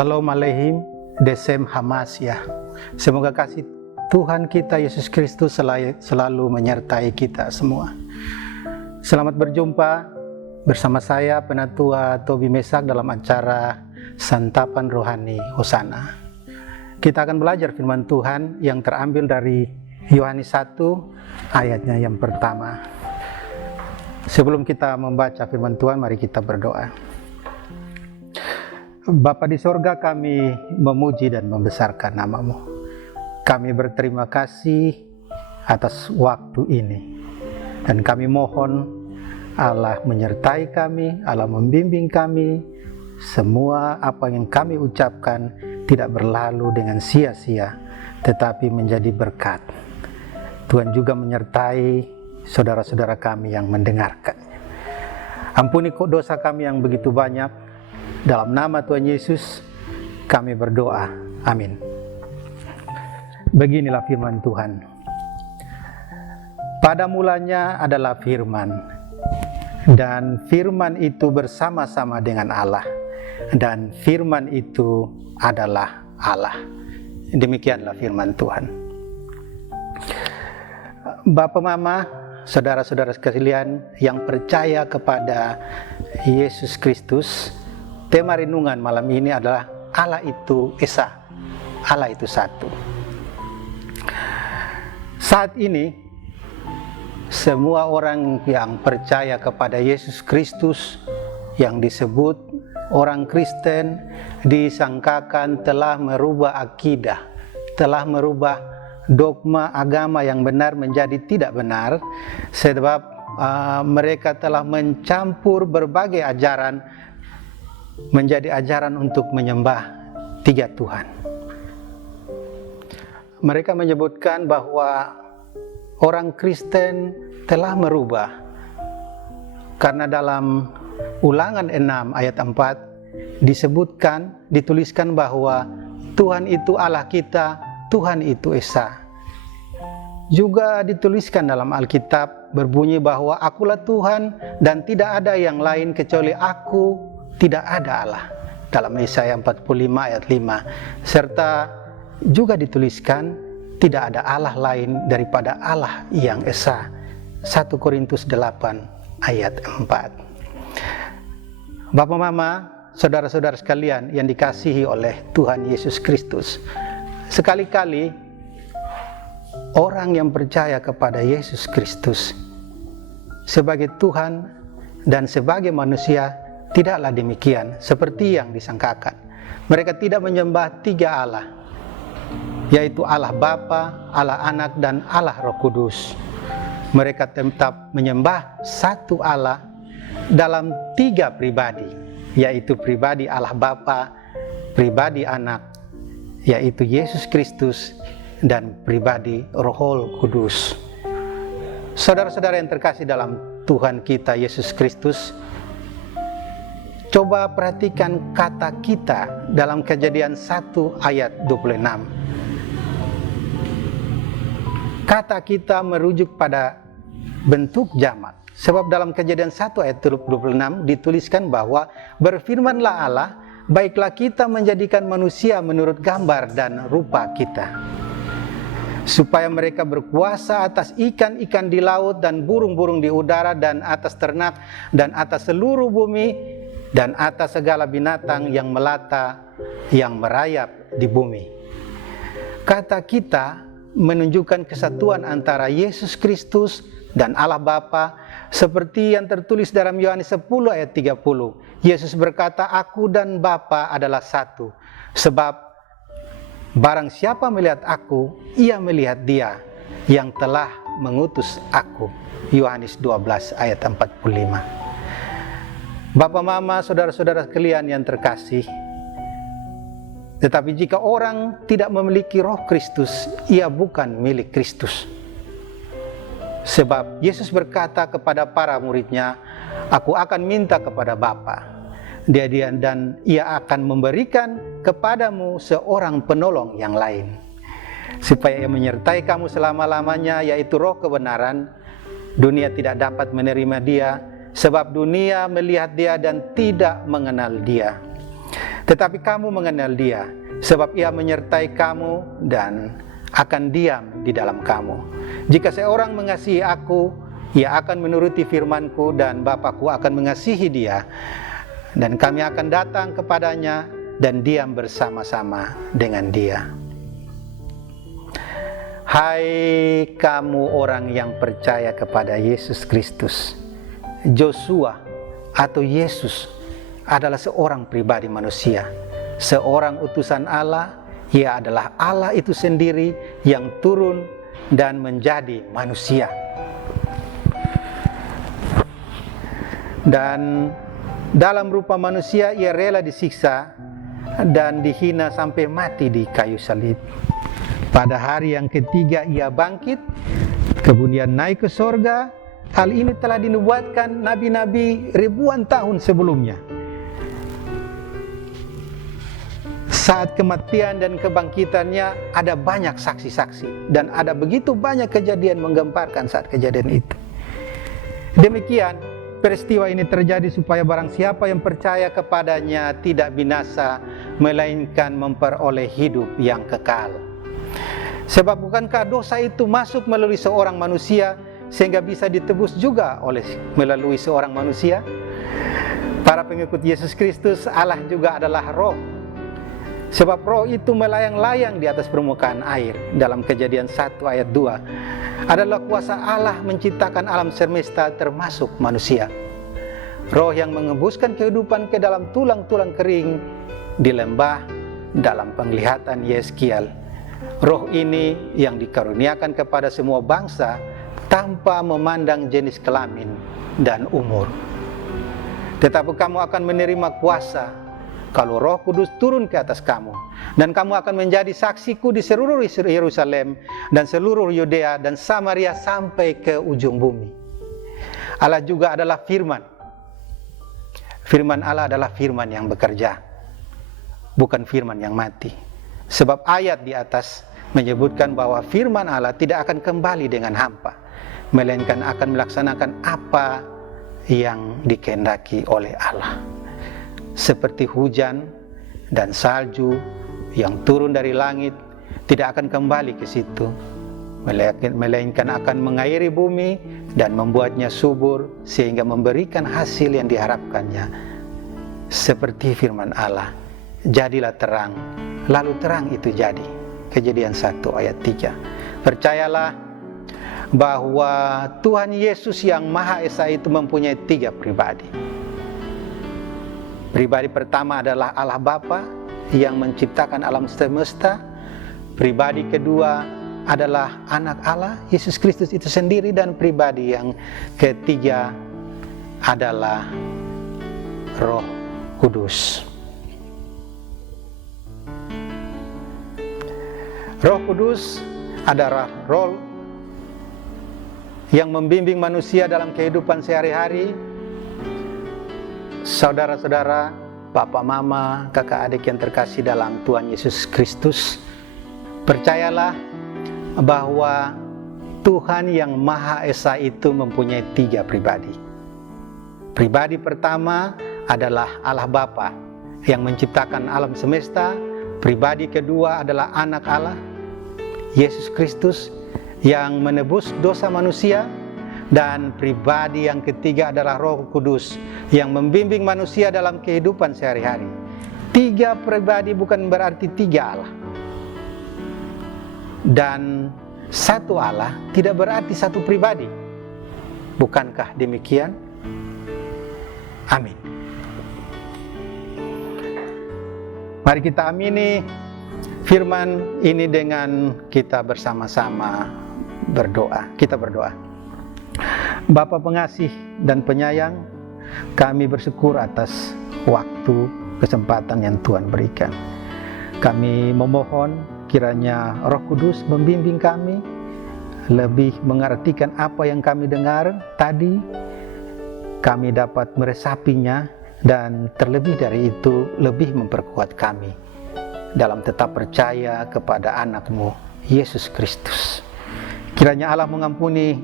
Shalom Aleihim, Desem Hamasya. Semoga kasih Tuhan kita Yesus Kristus selalu menyertai kita semua. Selamat berjumpa bersama saya Penatua Tobi Mesak dalam acara Santapan Rohani Hosana. Kita akan belajar firman Tuhan yang terambil dari Yohanes 1 ayatnya yang pertama. Sebelum kita membaca firman Tuhan, mari kita berdoa. Bapa di sorga, kami memuji dan membesarkan nama-Mu. Kami berterima kasih atas waktu ini. Dan kami mohon Allah menyertai kami, Allah membimbing kami. Semua apa yang kami ucapkan tidak berlalu dengan sia-sia, tetapi menjadi berkat. Tuhan juga menyertai saudara-saudara kami yang mendengarkannya. Ampuni dosa kami yang begitu banyak. Dalam nama Tuhan Yesus kami berdoa, amin. Beginilah firman Tuhan. Pada mulanya adalah firman, dan firman itu bersama-sama dengan Allah, dan firman itu adalah Allah. Demikianlah firman Tuhan. Bapak, Mama, saudara-saudara sekalian yang percaya kepada Yesus Kristus, tema renungan malam ini adalah Allah itu Esa, Allah itu satu. Saat ini, semua orang yang percaya kepada Yesus Kristus, yang disebut orang Kristen, disangkakan telah merubah akidah, telah merubah dogma agama yang benar menjadi tidak benar, sebab mereka telah mencampur berbagai ajaran menjadi ajaran untuk menyembah tiga Tuhan. Mereka menyebutkan bahwa orang Kristen telah merubah, karena dalam Ulangan 6 ayat 4 dituliskan bahwa Tuhan itu Allah kita, Tuhan itu Esa. Juga dituliskan dalam Alkitab berbunyi bahwa akulah Tuhan dan tidak ada yang lain kecuali aku, tidak ada Allah, dalam Yesaya 45 ayat 5. Serta juga dituliskan tidak ada Allah lain daripada Allah yang Esa, 1 Korintus 8 ayat 4. Bapak, Mama, saudara-saudara sekalian yang dikasihi oleh Tuhan Yesus Kristus, sekali-kali orang yang percaya kepada Yesus Kristus sebagai Tuhan dan sebagai manusia tidaklah demikian seperti yang disangkakan. Mereka tidak menyembah tiga Allah, yaitu Allah Bapa, Allah Anak, dan Allah Roh Kudus. Mereka tetap menyembah satu Allah dalam tiga pribadi, yaitu pribadi Allah Bapa, pribadi Anak, yaitu Yesus Kristus, dan pribadi Roh Kudus. Saudara-saudara yang terkasih dalam Tuhan kita Yesus Kristus, coba perhatikan kata kita dalam Kejadian 1 ayat 26. Kata kita merujuk pada bentuk jamak. Sebab dalam Kejadian 1 ayat 26 dituliskan bahwa berfirmanlah Allah, baiklah kita menjadikan manusia menurut gambar dan rupa kita, supaya mereka berkuasa atas ikan-ikan di laut dan burung-burung di udara dan atas ternak dan atas seluruh bumi dan atas segala binatang yang melata yang merayap di bumi. Kata kita menunjukkan kesatuan antara Yesus Kristus dan Allah Bapa, seperti yang tertulis dalam Yohanes 10 ayat 30. Yesus berkata, aku dan Bapa adalah satu, sebab barang siapa melihat aku, ia melihat Dia yang telah mengutus aku. Yohanes 12 ayat 45. Bapak, Mama, saudara-saudara sekalian yang terkasih, tetapi jika orang tidak memiliki Roh Kristus, ia bukan milik Kristus. Sebab Yesus berkata kepada para muridnya, aku akan minta kepada Bapa, dan ia akan memberikan kepadamu seorang penolong yang lain, supaya ia menyertai kamu selama-lamanya, yaitu Roh kebenaran. Dunia tidak dapat menerima Dia, sebab dunia melihat Dia dan tidak mengenal Dia. Tetapi kamu mengenal Dia, sebab Ia menyertai kamu dan akan diam di dalam kamu. Jika seorang mengasihi aku, ia akan menuruti firman-Ku, dan Bapa-Ku akan mengasihi dia, dan kami akan datang kepadanya dan diam bersama-sama dengan dia. Hai kamu orang yang percaya kepada Yesus Kristus, Joshua atau Yesus adalah seorang pribadi manusia, seorang utusan Allah. Ia adalah Allah itu sendiri yang turun dan menjadi manusia. Dan dalam rupa manusia ia rela disiksa dan dihina sampai mati di kayu salib. Pada hari yang ketiga ia bangkit, kemudian naik ke sorga. Hal ini telah dinubuatkan nabi-nabi ribuan tahun sebelumnya. Saat kematian dan kebangkitannya ada banyak saksi-saksi, dan ada begitu banyak kejadian menggemparkan saat kejadian itu. Demikian peristiwa ini terjadi supaya barang siapa yang percaya kepadanya tidak binasa, melainkan memperoleh hidup yang kekal. Sebab bukankah dosa itu masuk melalui seorang manusia sehingga bisa ditebus juga melalui seorang manusia? Para pengikut Yesus Kristus, Allah juga adalah roh. Sebab roh itu melayang-layang di atas permukaan air. Dalam Kejadian 1 ayat 2 adalah kuasa Allah menciptakan alam semesta termasuk manusia. Roh yang mengembuskan kehidupan ke dalam tulang-tulang kering di lembah dalam penglihatan Yeskiel. Roh ini yang dikaruniakan kepada semua bangsa tanpa memandang jenis kelamin dan umur. Tetapi kamu akan menerima kuasa kalau Roh Kudus turun ke atas kamu, dan kamu akan menjadi saksiku di seluruh Yerusalem dan seluruh Yudea dan Samaria sampai ke ujung bumi. Allah juga adalah firman. Firman Allah adalah firman yang bekerja, bukan firman yang mati. Sebab ayat di atas menyebutkan bahwa firman Allah tidak akan kembali dengan hampa, melainkan akan melaksanakan apa yang dikehendaki oleh Allah. Seperti hujan dan salju yang turun dari langit, tidak akan kembali ke situ, melainkan akan mengairi bumi dan membuatnya subur sehingga memberikan hasil yang diharapkannya. Seperti firman Allah, jadilah terang, lalu terang itu jadi. Kejadian 1 ayat 3. Percayalah bahwa Tuhan Yesus yang Maha Esa itu mempunyai 3 pribadi. Pribadi pertama adalah Allah Bapa yang menciptakan alam semesta. Pribadi kedua adalah anak Allah, Yesus Kristus itu sendiri. Dan pribadi yang ketiga adalah Roh Kudus. Roh Kudus adalah roh yang membimbing manusia dalam kehidupan sehari-hari. Saudara-saudara, Bapak, Mama, kakak, adik yang terkasih dalam Tuhan Yesus Kristus, percayalah bahwa Tuhan yang Maha Esa itu mempunyai 3 pribadi. Pribadi pertama adalah Allah Bapa yang menciptakan alam semesta. Pribadi kedua adalah anak Allah, Yesus Kristus, yang menebus dosa manusia. Dan pribadi yang ketiga adalah Roh Kudus yang membimbing manusia dalam kehidupan sehari-hari. 3 pribadi bukan berarti 3 Allah. Dan 1 Allah tidak berarti 1 pribadi. Bukankah demikian? Amin. Mari kita amini firman ini dengan kita bersama-sama berdoa. Kita berdoa. Bapa pengasih dan penyayang, kami bersyukur atas waktu, kesempatan yang Tuhan berikan. Kami memohon kiranya Roh Kudus membimbing kami, lebih mengartikan apa yang kami dengar tadi, kami dapat meresapinya, dan terlebih dari itu lebih memperkuat kami dalam tetap percaya kepada anak-Mu, Yesus Kristus. Kiranya Allah mengampuni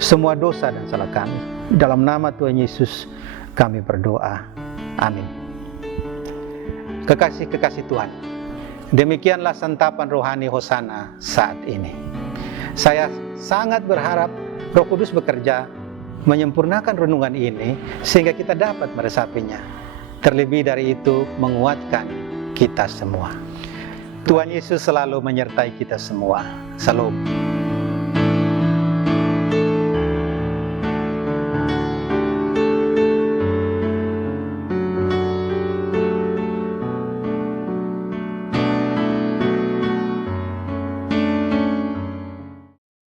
semua dosa dan salah kami. Dalam nama Tuhan Yesus kami berdoa. Amin. kekasih-kekasih Tuhan, demikianlah santapan rohani Hosana saat ini. Saya sangat berharap Roh Kudus bekerja menyempurnakan renungan ini sehingga kita dapat meresapinya. Terlebih dari itu, menguatkan kita semua. Tuhan Yesus selalu menyertai kita semua. Salam.